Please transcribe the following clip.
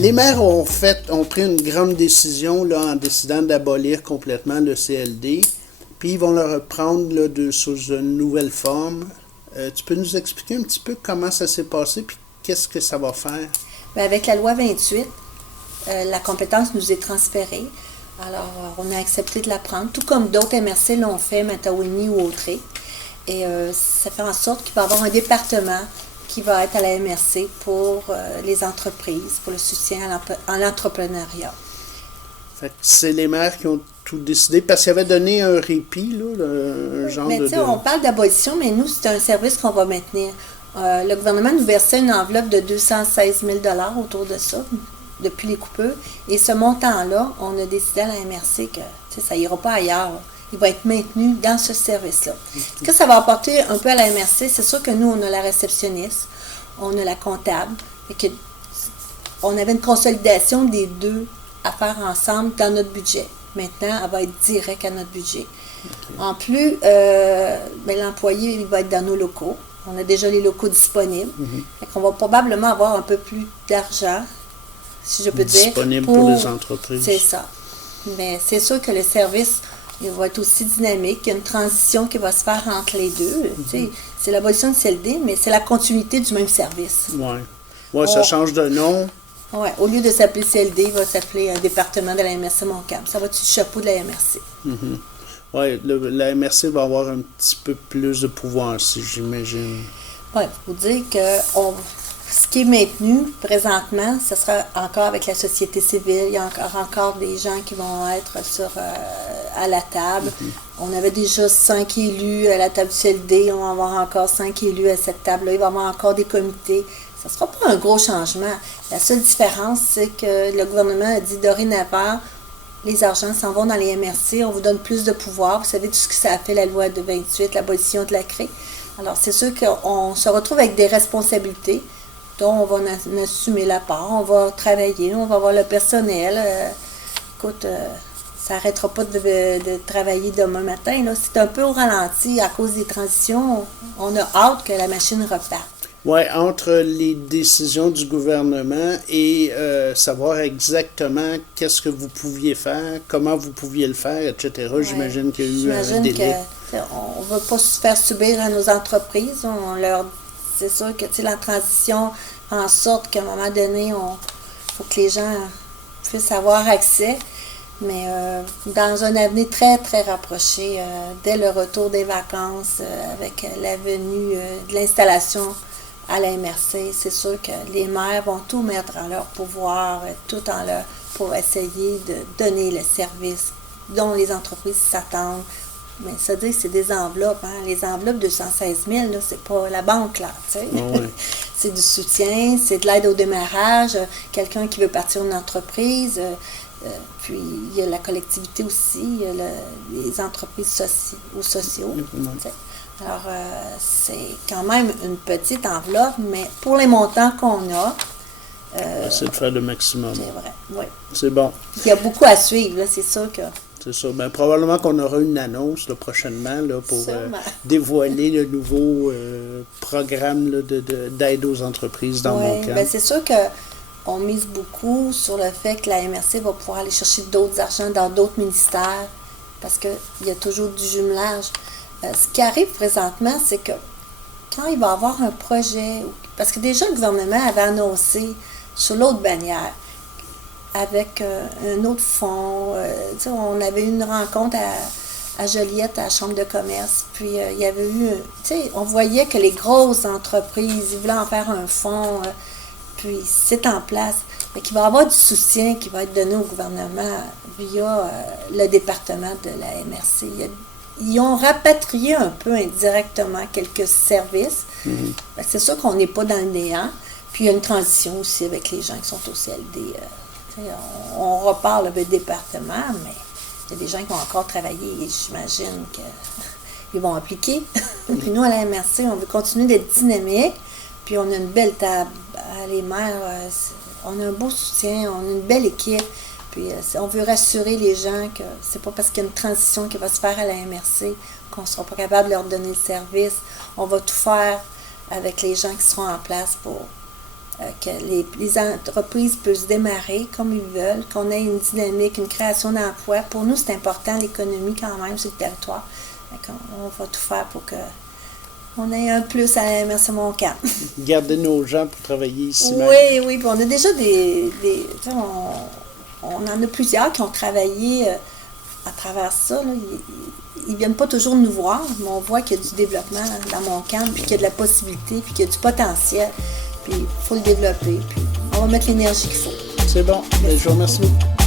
Les maires ont pris une grande décision là, en décidant d'abolir complètement le CLD. Puis ils vont le reprendre là, sous une nouvelle forme. Tu peux nous expliquer un petit peu comment ça s'est passé puis qu'est-ce que ça va faire? Bien, avec la loi 28, la compétence nous est transférée. Alors, on a accepté de la prendre, tout comme d'autres MRC l'ont fait, Matawini ou Autré. Et ça fait en sorte qu'il va y avoir un département qui va être à la MRC pour les entreprises, pour le soutien à l'entrepreneuriat. Fait que c'est les maires qui ont tout décidé, parce qu'ils avaient donné un répit, là, un genre mais on parle d'abolition, mais nous, c'est un service qu'on va maintenir. Le gouvernement nous versait une enveloppe de 216 000 $ autour de ça, depuis les coupures. Et ce montant-là, on a décidé à la MRC que ça n'ira pas ailleurs. Il va être maintenu dans ce service-là. Ce que ça va apporter un peu à la MRC, c'est sûr que nous, on a la réceptionniste, on a la comptable, et que on avait une consolidation des deux à faire ensemble dans notre budget. Maintenant, elle va être direct à notre budget. Okay. En plus, l'employé il va être dans nos locaux. On a déjà les locaux disponibles. On va probablement avoir un peu plus d'argent, si je peux dire. Disponible pour les entreprises. C'est ça. Mais c'est sûr que le service il va être aussi dynamique. Il y a une transition qui va se faire entre les deux. C'est l'abolition du CLD, mais c'est la continuité du même service. Oui, ça change de nom. Oui, au lieu de s'appeler CLD, il va s'appeler un département de la MRC Montcalm. Ça va être du chapeau de la MRC. Oui, la MRC va avoir un petit peu plus de pouvoir, si j'imagine. Oui, il faut dire que ce qui est maintenu présentement, ce sera encore avec la société civile. Il y a encore des gens qui vont être à la table. On avait déjà 5 élus à la table du CLD. On va avoir encore 5 élus à cette table-là. Il va y avoir encore des comités. Ça ne sera pas un gros changement. La seule différence, c'est que le gouvernement a dit dorénavant, les argents s'en vont dans les MRC, on vous donne plus de pouvoir. Vous savez tout ce que ça a fait la loi de 28, l'abolition de la CRE. Alors, c'est sûr qu'on se retrouve avec des responsabilités dont on va en assumer la part. On va travailler, on va avoir le personnel. Écoute, ça n'arrêtera pas de travailler demain matin. Là. C'est un peu au ralenti à cause des transitions. On a hâte que la machine reparte. Oui, entre les décisions du gouvernement et savoir exactement qu'est-ce que vous pouviez faire, comment vous pouviez le faire, etc. Ouais, j'imagine qu'il y a eu un délai. On ne veut pas se faire subir à nos entreprises. C'est sûr que la transition fait en sorte qu'à un moment donné, il faut que les gens puissent avoir accès. Mais dans un avenir très, très rapproché, dès le retour des vacances, avec la venue de l'installation à la MRC, c'est sûr que les maires vont tout mettre en leur pouvoir, pour essayer de donner le service dont les entreprises s'attendent. Mais ça dit que c'est des enveloppes. Hein? Les enveloppes de 116 000, là, c'est pas la banque, là. Tu sais. Oh oui. C'est du soutien, c'est de l'aide au démarrage, quelqu'un qui veut partir d'une entreprise. Puis il y a la collectivité aussi, il y a les entreprises sociaux. Alors, c'est quand même une petite enveloppe, mais pour les montants qu'on a... c'est de faire le maximum. C'est vrai, oui. C'est bon. Il y a beaucoup à suivre, là, c'est sûr que... C'est ça. Ben, probablement qu'on aura une annonce là, prochainement là, pour dévoiler le nouveau programme là, d'aide aux entreprises dans Montcalm. Ben, c'est sûr qu'on mise beaucoup sur le fait que la MRC va pouvoir aller chercher d'autres argents dans d'autres ministères parce qu'il y a toujours du jumelage. Ce qui arrive présentement, c'est que quand il va y avoir un projet, parce que déjà le gouvernement avait annoncé sur l'autre bannière, avec un autre fonds, on avait eu une rencontre à Joliette, à la Chambre de commerce, puis il y avait eu, on voyait que les grosses entreprises, ils voulaient en faire un fonds, puis c'est en place. Mais qu'il va y avoir du soutien qui va être donné au gouvernement via le département de la MRC. Ils ont rapatrié un peu indirectement quelques services. C'est sûr qu'on n'est pas dans le néant. Puis il y a une transition aussi avec les gens qui sont au CLD. On repart le département, mais il y a des gens qui vont encore travailler et j'imagine qu'ils vont appliquer. Puis nous, à la MRC, on veut continuer d'être dynamique. Puis on a une belle table. Les maires, on a un beau soutien, on a une belle équipe. Puis on veut rassurer les gens que c'est pas parce qu'il y a une transition qui va se faire à la MRC qu'on ne sera pas capable de leur donner le service. On va tout faire avec les gens qui seront en place pour que les entreprises peuvent se démarrer comme ils veulent, qu'on ait une dynamique, une création d'emplois. Pour nous, c'est important, l'économie quand même sur le territoire. On va tout faire pour qu'on ait un plus à la MRC Montcalm. Garder nos gens pour travailler ici même. Oui, puis on a déjà on en a plusieurs qui ont travaillé à travers ça. Là. Ils ne viennent pas toujours nous voir, mais on voit qu'il y a du développement dans Montcalm, puis qu'il y a de la possibilité, puis qu'il y a du potentiel. Puis il faut le développer, puis on va mettre l'énergie qu'il faut. C'est bon. Je vous remercie beaucoup.